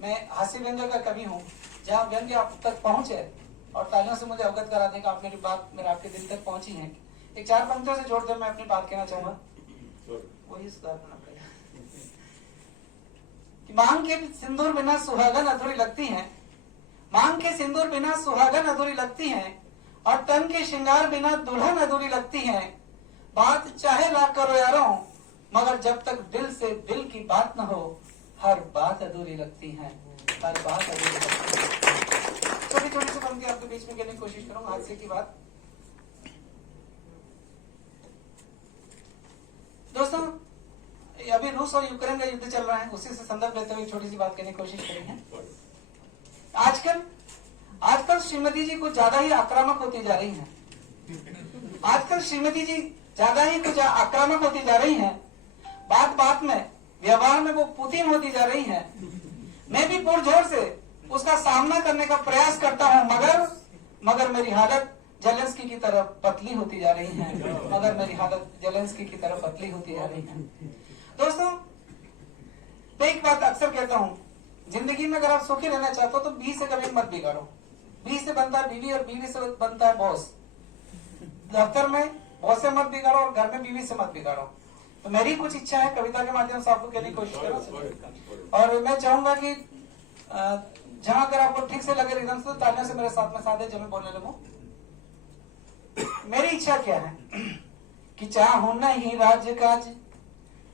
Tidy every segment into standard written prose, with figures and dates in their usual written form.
मैं हास्य व्यंग्य का कवि हूँ। जहाँ व्यंग्य आप तक पहुंचे और तालियों से मुझे अवगत करा दें कि आप मेरी बात मेरे आपके दिल तक पहुंची है। एक 4 पंक्तियों से जोड़ दे मैं अपनी बात कहना चाहूंगा। वही सुधार करना पड़ेगा। मांग के सिंदूर बिना सुहागन अधूरी लगती है, मांग के सिंदूर बिना सुहागन अधूरी लगती है, और तन के श्रृंगार बिना दुल्हन अधूरी लगती है। बात चाहे लाख करो यारों, मगर जब तक दिल से दिल की बात न हो, हर बात अधूरी लगती है, हर बात अधूरी लगती है। छोटी छोटी सी पंक्ति आपके बीच में कहने की कोशिश करूंगा, हादसे की बात। दोस्तों, अभी रूस और यूक्रेन का युद्ध चल रहा है, उसी से संदर्भ लेते हुए छोटी सी बात करने की कोशिश करेंगे। आजकल श्रीमती जी कुछ ज्यादा ही आक्रामक होती जा रही हैं। आजकल श्रीमती जी ज्यादा ही कुछ आक्रामक होती जा रही हैं। बात बात में, व्यवहार में वो पुतिन होती जा रही हैं। मैं भी पुरजोर से उसका सामना करने का प्रयास करता हूं, मगर मेरी हालत जेलेंस्की की तरफ पतली होती जा रही है, मगर मेरी हालत जेलेंस्की की तरफ पतली होती जा रही है। दोस्तों, मैं एक बात अक्सर कहता हूं, जिंदगी में अगर आप सुखी रहना चाहते हो तो बी से कभी मत बिगाड़ो। बी से बनता है बीवी और बीवी से बनता है बॉस। दफ्तर में बॉस से मत बिगाड़ो और घर में बीवी से मत बिगाड़ो। तो मेरी कुछ इच्छा है कविता के माध्यम से आपको कहने की कोशिश करूं, और मैं चाहूंगा कि जहां अगर आपको ठीक से लगे रिदम से, तालियों से मेरे साथ में साथ है जब मैं बोलने लगूं। मेरी इच्छा क्या है कि चाहूं नहीं राजकाज,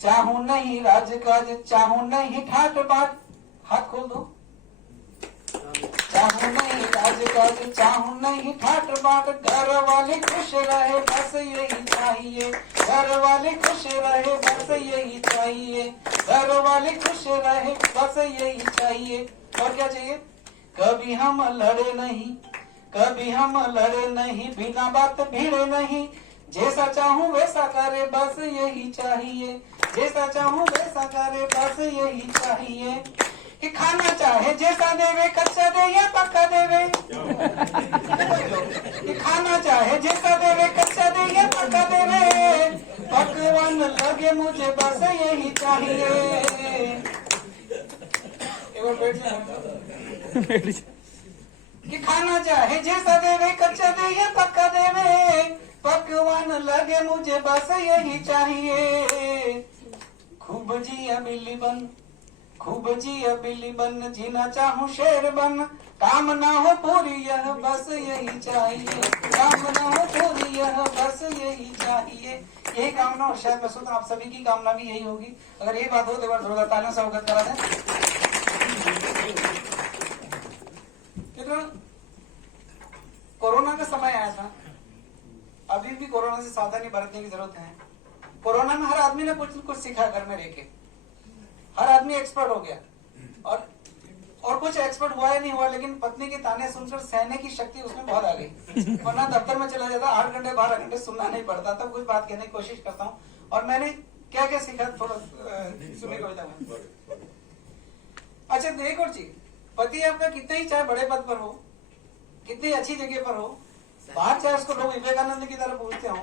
चाहूं नहीं राजकाज, चाहूं नहीं ठाट बाट, हाथ खोल दो। चाहूं नहीं राजकाज, चाहूं नहीं ठाट बाट, घर वाले खुश रहे बस यही चाहिए, घर वाले खुश रहे बस यही चाहिए, घर वाले खुश रहे बस यही चाहिए। और क्या चाहिए? कभी हम लड़े नहीं, कभी हम लड़े नहीं, बिना बात भिड़े नहीं, जैसा चाहूं वैसा करे बस यही चाहिए, जैसा चाहूं वैसा करे बस यही चाहिए। कि खाना चाहे जैसा देवे, कच्चा दे या पक्का देवे, कि खाना चाहे जैसा देवे, कच्चा दे या पक्का देवे, पकवान लगे मुझे बस यही चाहिए। कि खाना चाहे जैसा देवे, कच्चा दे या पक्का देवे, पकवान लगे मुझे बस यही चाहिए। खूब जिया बिल्ली बन, खूब जिया बिल्ली बन, जीना चाहूं शेर बन, काम ना हो पूरी यह बस यही चाहिए, काम ना हो पूरी यह बस यही चाहिए। यही कामना, और शायद मैं सोचता आप सभी की कामना भी यही होगी। अगर ये बात हो तो बार जोरदार तालियों से अवगत करा दें। कोरोना का समय आया था, अभी भी कोरोना से सावधानी बरतने की जरूरत है। कोरोना में हर आदमी ने कुछ सीखा घर में रह के, हर आदमी एक्सपर्ट हो गया, और कुछ एक्सपर्ट हुआ या नहीं हुआ, लेकिन पत्नी के ताने सुनकर सहने की शक्ति उसमें बहुत आ गई। वरना दफ्तर में चला जाता, 8 घंटे 12 घंटे सुनना नहीं पड़ता। तब कुछ बात कहने की कोशिश करता हूँ, और मैंने क्या क्या सीखा थोड़ा सुनिए कविता में। अच्छा, एक और चीज, पति आपका कितने ही चाहे बड़े पद पर हो, कितनी अच्छी जगह पर हो, बाहर चाहे उसको लोग विवेकानंद की तरह पूछते हो,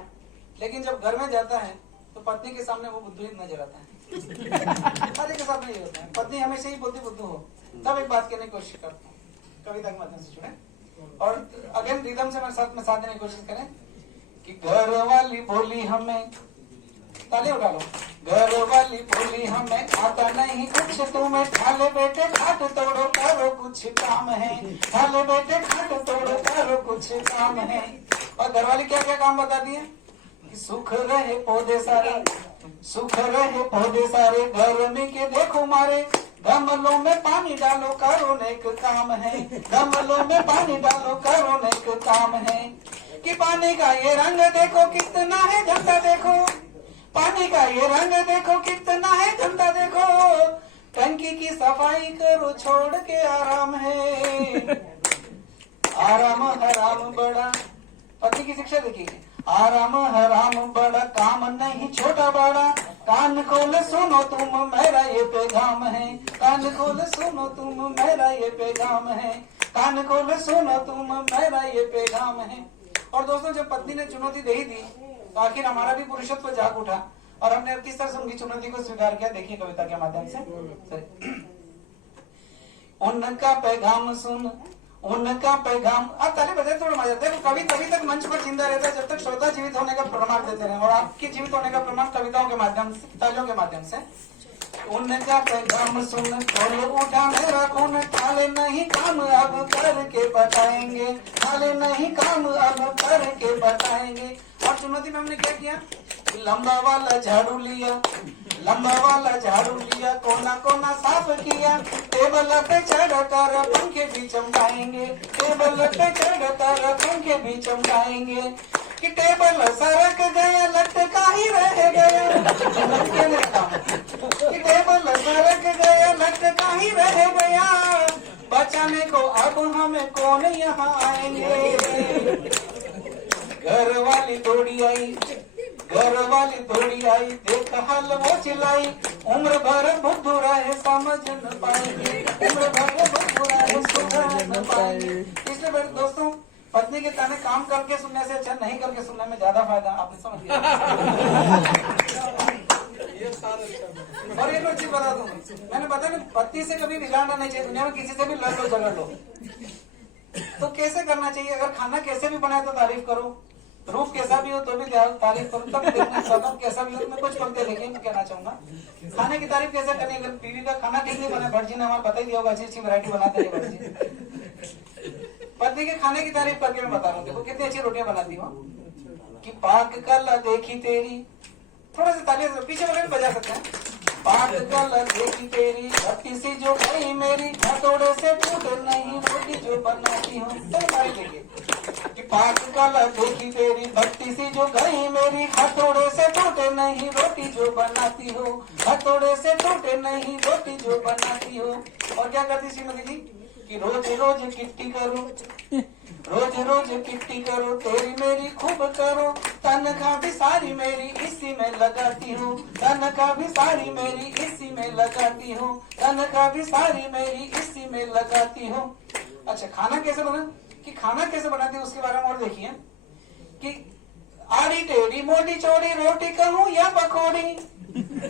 लेकिन जब घर में जाता है तो पत्नी के सामने वो बुद्धू नजर आता है। सारे के सामने ये होता है, पत्नी हमेशा ही बोलती बुद्धू हो। तब एक बात कहने की कोशिश करता हूँ, कविता के माध्यम से जुड़े, और अगेन रिदम से मेरे साथ में साथ देने की कोशिश करें। कि घर वाली बोली हमें, ताली उठा लो, घर वाली बोली हमें आता नहीं कुछ, तुम्हें ठाले बेटे खाट तोड़ो करो कुछ काम है, ठाले बेटे खाट तोड़ो करो कुछ काम है। और घरवाली क्या क्या काम बताती है? सुख रहे पौधे सारे, सुख रहे पौधे सारे, घर में के देखो मारे, गमलों में पानी डालो करो नेक काम है, गमलों में पानी डालो करो नेक काम है। कि पानी का ये रंग देखो कितना है धंधा देखो, पानी का ये रंग देखो कितना है धंधा देखो, टंकी की सफाई करो छोड़ के आराम है, आराम हराम बड़ा। पति की शिक्षा देखिए, आराम हराम बड़ा, काम नहीं छोटा बड़ा, कान खोल सुनो तुम मेरा ये पैगाम है, कान खोल सुनो तुम मेरा ये पैगाम है, कान खोल सुनो तुम मेरा ये पैगाम है। और दोस्तों, जब पत्नी ने चुनौती दे दी तो आखिर हमारा भी पुरुषत्व जाग उठा, और हमने किस तरह से उनकी चुनौती को स्वीकार किया, देखिए कविता के माध्यम से। उनका पैगाम सुन, उनका पैगाम। आप ताली बजाए थोड़ा मजा आता है। कवि तभी तक मंच पर जिंदा रहता है जब तक श्रोता जीवित होने का प्रमाण देते रहे, और आपके जीवित होने का प्रमाण कविताओं के माध्यम से, तालियों के माध्यम से। उनका पैगाम सुन, खोल उठा मेरा खून, खाले नहीं काम अब करके बताएंगे, खाले नहीं काम अब करके बताएंगे। और चुनौती में हमने क्या किया, लंबा वाला झाड़ू लिया, लंबा वाला झाड़ू लिया, कोना कोना साफ किया, टेबल पे चढ़कर पंखे भी चमकाएंगे, टेबल पे चढ़कर पंखे भी चमकाएंगे। कि टेबल सरक गया लटका ही रह गया, कि टेबल सरक गया लटका ही रह गया, बचाने को अब हमें कौन यहाँ आएंगे। घर वाली दौड़ी आई, घर वाली दौड़ी आई, देख हाल वो चिल्लाई, उम्र भर बुद्धू रहे समझ न पाएंगे, उम्र भर बुद्धू रहे समझ न पाएंगे। इसलिए मेरे दोस्तों, पत्नी के ताने काम करके सुनने से अच्छा नहीं करके सुनने में ज्यादा फायदा, आपने समझ लिया। और एक और चीज बता दूं, मैंने बताया ना, पत्नी से कभी बिगाड़ना नहीं चाहिए, दुनिया में किसी से भी लड़ लो झगड़ लो तो कैसे करना चाहिए। अगर खाना कैसे भी बनाए तो तारीफ करो, रूप कैसा भी हो तो भी तारीफ करो, तब देखना सबक कैसा भी हो। मैं कुछ पढ़ते देखिए, मैं कहना चाहूंगा खाने की तारीफ कैसे करनी। अगर बीवी का खाना ठीक नहीं बना, भटजी ने हमारा पता ही दिया होगा, अच्छी अच्छी वैरायटी बनाते हैं भटजी। पत्नी के खाने की तारीफ करके मैं बता रहा हूँ, देखो कितनी अच्छी रोटियां बनाती हूँ। कि पाक कला देखी तेरी, थोड़ा सा तालियां पीछे वाले भी बजा सकते हैं। पाक कला देखी तेरी, भट्टी सी जो गई मेरी, हथौड़े से टूटे नहीं रोटी जो बनाती हूँ। तो तारीफ देखिए कि पाक कला देखी तेरी, भट्टी सी जो गई मेरी, हथौड़े से टूटे नहीं रोटी जो बनाती हो, हथौड़े से टूटे नहीं रोटी जो बनाती हो। और क्या करती श्रीमती जी कि रोज रोज किट्टी करो, रोज रोज किट्टी करो, तेरी मेरी खूब करो, तनख्वाह भी सारी मेरी इसी में लगाती हूँ, तनख्वाह भी सारी मेरी इसी में लगाती हूँ, तनख्वाह भी सारी मेरी इसी में लगाती हूँ। अच्छा, खाना कैसे बना, कि खाना कैसे बनाती है उसके बारे में और देखिए कि आड़ी टेढ़ी मोटी चौड़ी रोटी कहूँ या पकौड़ी,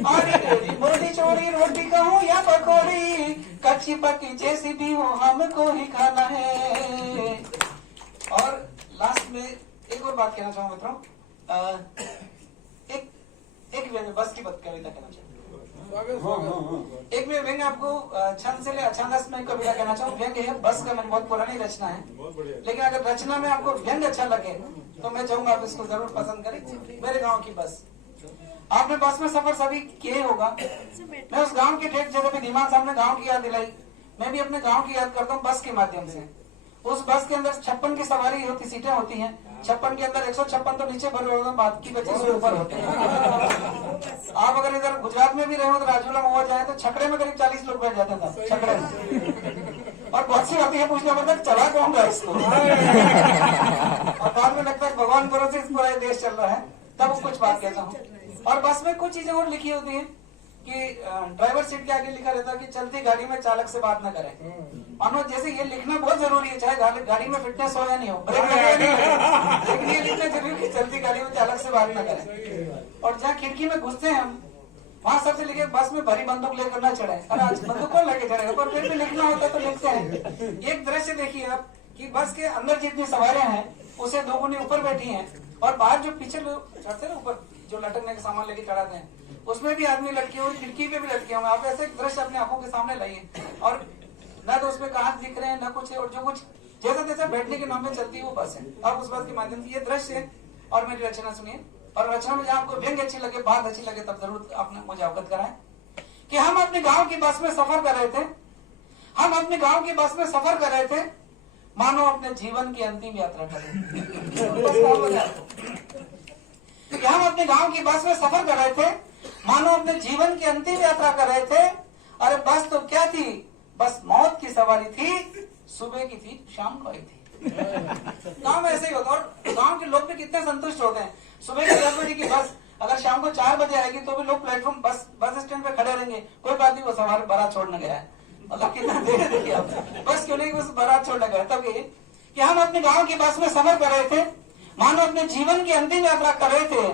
आड़ी टेढ़ी मोटी चौड़ी रोटी कहूँ या पकौड़ी, कच्ची पक्की जैसी भी हो हमको ही खाना है। और लास्ट में एक और बात कहना चाहूँ मित्रों, एक व्यंग्य, बस की कविता कहना चाहूँ। एक में व्यंग्य आपको छंद से छंदस में कविता कहना चाहूँ। व्यंग्य है बस का, मेरी बहुत पुरानी रचना है, लेकिन अगर रचना में आपको व्यंग्य अच्छा लगे तो मैं चाहूंगा आप इसको जरूर पसंद करें। मेरे गाँव की बस, आपने बस में सफर सभी किए होगा। मैं उस गांव के ठेठ जगह पे दिमाग सामने गांव की याद दिलाई, मैं भी अपने गांव की याद करता हूँ बस के माध्यम से। उस बस के अंदर 56 की सवारी होती, सीटें होती हैं। 56 के अंदर 156 तो नीचे भरे होते हैं, बाकी बचे 100 ऊपर होते हैं। आप अगर इधर गुजरात में भी रहे हो तो राजूला में हो जाए तो छकड़े में करीब 40 लोग बैठ जाते हैं छकड़े में। और बहुत सी बातें है पूछना पड़ता है चला कौन रहा इसको। और बाद में लगता है भगवान भरोसे इस पूरा देश चल रहा है, तब कुछ बात कहता हूँ। और बस में कुछ चीजें और लिखी होती हैं कि ड्राइवर सीट के आगे लिखा रहता है कि चलती गाड़ी में चालक से बात न करें। मानो जैसे ये लिखना बहुत जरूरी है, चाहे गाड़ी में फिटनेस हो या नहीं हो, ब्रेक लेकिन ये लिखना जरूरी है चलती गाड़ी में चालक से बात न करें। और जहाँ खिड़की में घुसते हैं हम, वहाँ सबसे लिखे बस में भरी बंदूक लेकर ना चढ़े। अरे आज बंदूक कौन लेके चढ़ेगा, पर फिर भी लिखना होता तो लिखते हैं। एक दृश्य देखिए आप कि बस के अंदर जितनी सवारियां हैं उसे 2 गुनी ऊपर बैठी हैं, और बाहर जो पीछे लोग चढ़ते हैं ऊपर जो लटकने के सामान लेके चढ़ाते हैं, उसमें भी आदमी लटके हुए, खिड़की पे भी लटके हुए। आप ऐसे दृश्य अपने आंखों के सामने लाइए, और न तो उसमें कांच दिख रहे हैं न कुछ है, और जो कुछ जैसा जैसा बैठने के नाम पे चलती है वो बस है। अब उस बस के माध्यम से ये दृश्य है। और मेरी रचना सुनिए, और रचना में जहाँ आपको व्यंग्य अच्छी लगे, बात अच्छी लगे, तब जरूर आपने मुझे अवगत कराएं कि हम अपने गाँव की बस में सफर कर रहे थे, हम अपने गाँव की बस में सफर कर रहे थे, मानो अपने जीवन की अंतिम यात्रा कर रहे थे। हम अपने गांव की बस में सफर कर रहे थे, मानो अपने जीवन की अंतिम यात्रा कर रहे थे। अरे बस तो क्या थी, बस मौत की सवारी थी, सुबह की थी, शाम को आई थी। गांव में ऐसे ही होता है, और गांव के लोग भी कितने संतुष्ट होते हैं। सुबह के 10 बजे की बस अगर शाम को 4 बजे आएगी तो भी लोग प्लेटफॉर्म बस स्टैंड पे खड़े रहेंगे, कोई बात नहीं, वो सवार बारात छोड़ने गया है। मतलब कितना देर देखिए आप, बस क्यों नहीं, बस बारात छोड़ने गया। तब ये कि हम अपने गाँव की बस में सफर कर रहे थे, मानो अपने जीवन की अंतिम यात्रा कर रहे थे।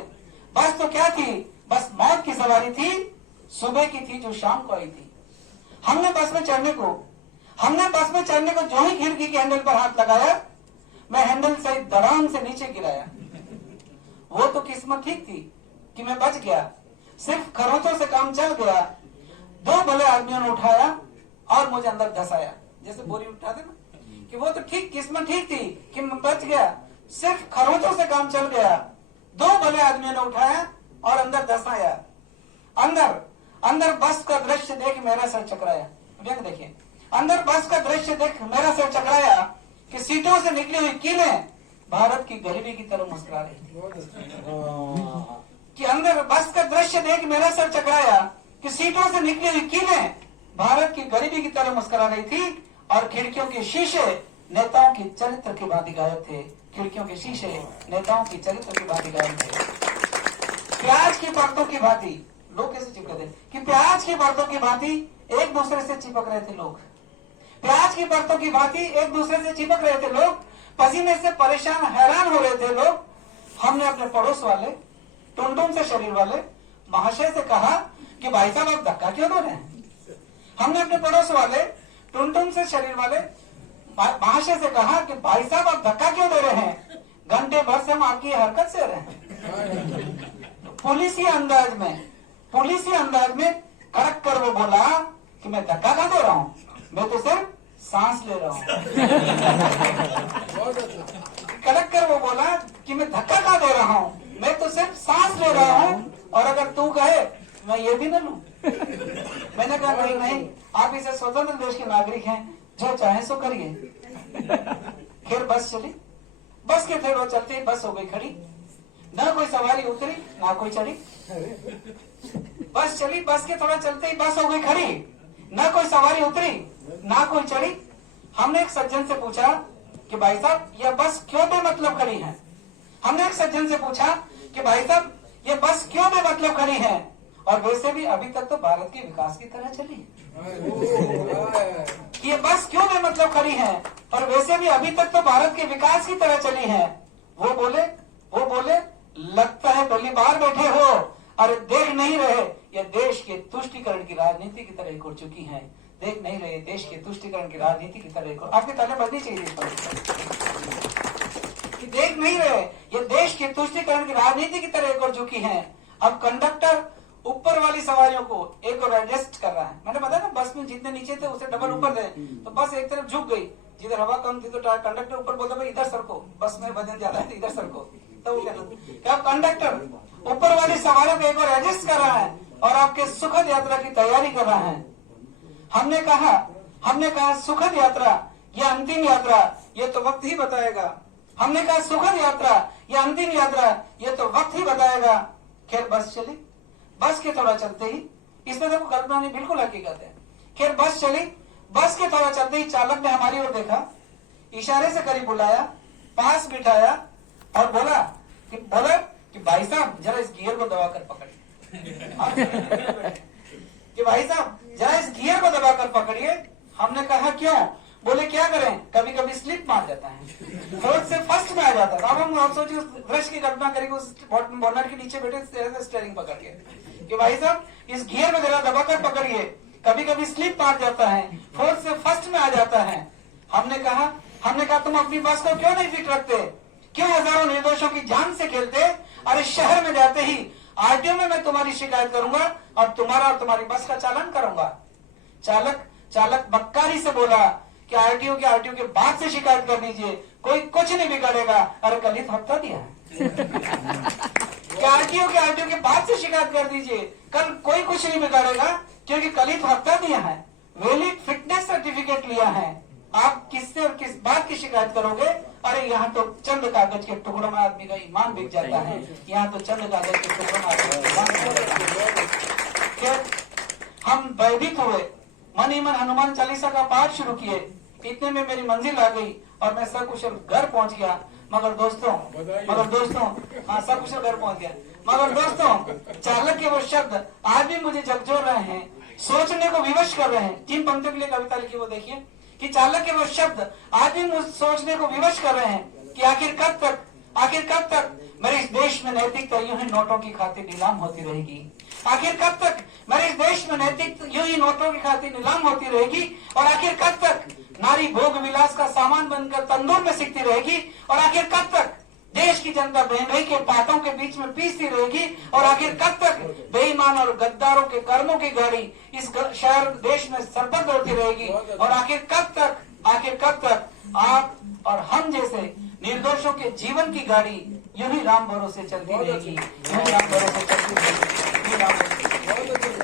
बस तो क्या थी, बस मौत की सवारी थी, सुबह की थी जो शाम को आई थी। हमने बस में चढ़ने को हमने बस में चढ़ने को जो ही खिड़की के हैंडल पर हाथ लगाया, मैं हैंडल से धड़ाम से नीचे गिराया। वो तो किस्मत ठीक थी कि मैं बच गया, सिर्फ खरोंचों से काम चल गया। दो भले आदमियों ने उठाया और मुझे अंदर धसाया, जैसे बोरी उठाते ना, कि वो तो ठीक किस्मत ठीक थी कि मैं बच गया, सिर्फ खरोंचों से काम चल गया। दो भले आदमियों ने उठाया और अंदर धसाया। अंदर अंदर बस का दृश्य देख मेरा सर चकराया। देखिए, अंदर बस का दृश्य देख मेरा सर चकराया कि सीटों से निकली हुई कीलें भारत की गरीबी की तरह मुस्कुरा रही थी। कि अंदर बस का दृश्य देख मेरा सर चकराया कि सीटों से निकली हुई कीलें भारत की गरीबी की तरह मुस्कुरा रही थी, और खिड़कियों के शीशे नेताओं की चरित्र की भांति गायब थे। खिड़कियों के शीशे नेताओं की चरित्र की भांति गायब थे। प्याज की परतों की भांति लोग कैसे चिपके थे कि प्याज की परतों की भांति एक दूसरे से चिपक रहे थे लोग। प्याज की परतों की भांति एक दूसरे से चिपक रहे थे लोग, पसीने से परेशान हैरान हो रहे थे लोग। हमने अपने पड़ोस वाले टुनटुन से शरीर वाले महाशय से कहा कि भाई साहब आप धक्का क्यों दे रहे हैं। हमने अपने पड़ोस वाले टुनटुन से शरीर वाले महाशय से कहा कि भाई साहब आप धक्का क्यों दे रहे हैं, घंटे भर से हम आपकी हरकत से रहे हैं। पुलिसी अंदाज में कड़क कर वो बोला कि मैं धक्का क्यों दे रहा हूँ, मैं तो सिर्फ सांस ले रहा हूँ। कड़क कर वो बोला कि मैं धक्का क्यों दे रहा हूँ, मैं तो सिर्फ सांस ले रहा हूँ, और अगर तू कहे मैं ये भी न लूं। मैंने कहा नहीं, आप इसे स्वतंत्र देश के नागरिक हैं, जो चाहे सो करिए। फिर बस चली। बस के थे वो चलते ही बस हो गई खड़ी, ना कोई सवारी उतरी ना कोई चढ़ी। बस चली, बस के थोड़ा चलते ही बस हो गई खड़ी, ना कोई सवारी उतरी ना कोई चढ़ी। हमने एक सज्जन से पूछा कि भाई साहब यह बस क्यों बेमतलब खड़ी है। हमने एक सज्जन से पूछा कि भाई साहब ये बस क्यों बेमतलब खड़ी है, और वैसे भी अभी तक तो भारत के विकास की तरह चली। ये बस क्यों बेमतलब खड़ी है, और वैसे भी अभी तक तो भारत के विकास की तरह चली है। वो बोले लगता है पहली बार बैठे हो, अरे देख नहीं रहे ये देश के तुष्टीकरण की राजनीति की तरह हो चुकी है। देख नहीं रहे देश के तुष्टीकरण की राजनीति की तरह। आपकी ताले बजनी चाहिए इस पर कि देख नहीं रहे ये देश के तुष्टीकरण की राजनीति की तरह हो चुकी है। अब कंडक्टर ऊपर वाली सवारियों को एक और एडजस्ट कर रहा है। मैंने बताया ना, बस में जितने नीचे थे उसे डबल ऊपर थे, तो बस एक तरफ झुक गई। जिधर हवा कम थी तो कंडक्टर ऊपर बोलता भाई इधर सरको, बस में वजन ज्यादा है तो इधर सरको। तो वो क्या कंडक्टर ऊपर वाली सवारियों को एक और एडजस्ट कर रहा है और आपके सुखद यात्रा की तैयारी कर रहा है। हमने कहा सुखद यात्रा या अंतिम यात्रा ये तो वक्त ही बताएगा। हमने कहा सुखद यात्रा या अंतिम यात्रा ये तो वक्त ही बताएगा। खैर बस चली। बस के थोड़ा चलते ही, इसमें देखो कल्पना नहीं, बिल्कुल हकीकत है। खैर बस चली। बस के थोड़ा चलते ही चालक ने हमारी ओर देखा, इशारे से करीब बुलाया, पास बिठाया और बोला कि भाई साहब जरा इस गियर को दबाकर पकड़िए। कि भाई साहब जरा इस गियर को दबाकर पकड़िए। हमने कहा क्यों? बोले क्या करें, कभी कभी स्लिप मार जाता है, फोर्थ से फर्स्ट में आ जाता है। अब हम सोचिए उस दृश्य की कल्पना करेंगे, उस बॉनट के नीचे बैठे स्टीयरिंग पकड़ के कि भाई साहब इस गियर में जरा दबाकर पकड़िए, कभी कभी स्लिप मार जाता है, फोर्थ से फर्स्ट में आ जाता है। हमने कहा तुम अपनी बस को क्यों नहीं फिट रखते, क्यों हजारों निर्दोषों की जान से खेलते। अरे शहर में जाते ही आरटीओ में मैं तुम्हारी शिकायत करूंगा और तुम्हारा और तुम्हारी बस का चालान करूंगा। चालक बक्कारी से बोला कि आरटीओ के बाद से शिकायत कर दीजिए, कोई कुछ नहीं बिगाड़ेगा। अरे कल ही तो हफ्ता दिया है। आरटीओ के बाद से शिकायत कर दीजिए, कल कोई कुछ नहीं बिगाड़ेगा क्योंकि कल ही तो हफ्ता दिया है, वैलिड फिटनेस सर्टिफिकेट लिया है। आप किससे और किस बात की शिकायत करोगे? अरे यहाँ तो चंद कागज के टुकड़ों में आदमी का ईमान बिक जाता है, यहाँ तो चंद कागज के टुकड़ों में आदमी का ईमान बिक जाता है। हम भयभीत हुए, मन ही मन हनुमान चालीसा का पाठ शुरू किए। इतने में मेरी मंजिल आ गई और मैं सकुशल घर पहुंच गया। मगर दोस्तों हाँ सकुशल घर पहुंच गया। मगर दोस्तों चालक के वो शब्द आज भी मुझे झकझोर रहे हैं, सोचने को विवश कर रहे हैं। 3 पंक्तियों के लिए कविता लिखी, वो देखिए कि चालक के वो शब्द आज भी मुझे सोचने को विवश कर रहे हैं कि आखिर कब तक मेरे इस देश में नैतिकता यूं ही नोटों की खातिर नीलाम होती रहेगी। आखिर कब तक मेरे इस देश में नैतिक यूं ही नोटों की खातिर नीलाम होती रहेगी? और आखिर कब तक नारी भोग विलास का सामान बनकर तंदूर में सिकती रहेगी? और आखिर कब तक देश की जनता महंगाई के पाटों के बीच में पीसती रहेगी? और आखिर कब तक बेईमान और गद्दारों के कर्मों की गाड़ी इस शहर देश में सरपंच होती रहेगी? और आखिर कब तक आप और हम जैसे निर्दोषों के जीवन की गाड़ी यूं ही राम भरोसे चलती रहेगी, यूं ही राम भरोसे चलती रहेगी।